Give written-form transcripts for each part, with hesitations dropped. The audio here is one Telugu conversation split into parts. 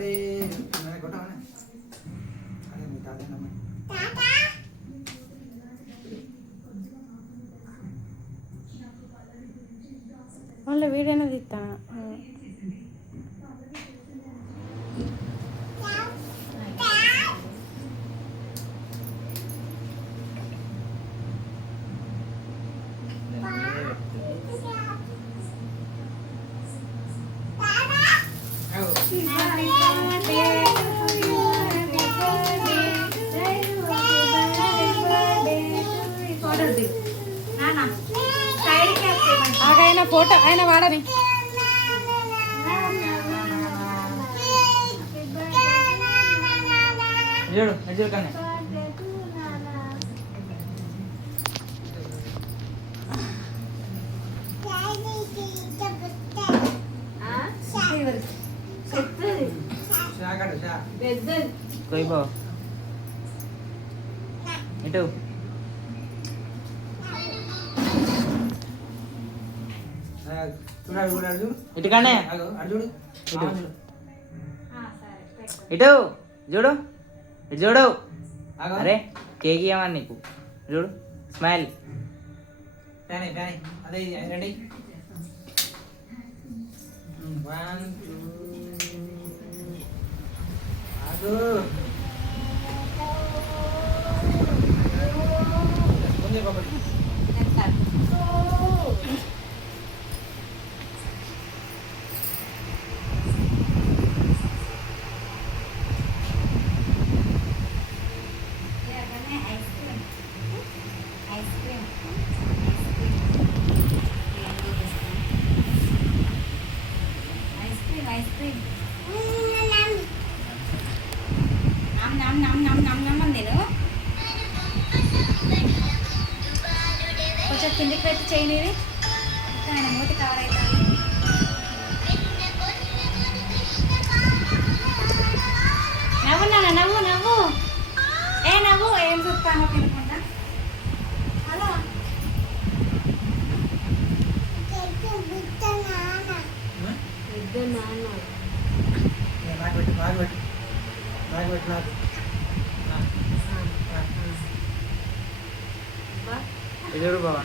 బర్త్డే కొట్టమనే అదే మీ తాత ఓన్లీ వీడియోనే తీస్తా. ఆయన ఫోటో ఆయన వాడని చూడు చూడు కానీ कोई बो इटू ఇటు కానీ ఇటు చూడు ఇటు చూడు అరే కేక్ ఇవ్వమని నీకు చూడు స్మైల్ అదే రెడీ 1 2 ముందే బాబు కొంచెం కిందికి పెట్టి చేయనిది ఆయన మూతి కవర్ అవుతుంది. నవ్వు నాన్న నవ్వు నవ్వు ఏ నవ్వు ఏం చూస్తాను తినుకుంటా హలో చూడు బాబా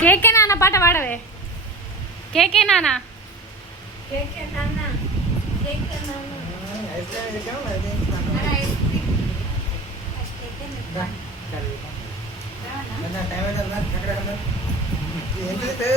కేకే నాన్న పాట పాడవే కేకే నాన్న టైం అయితే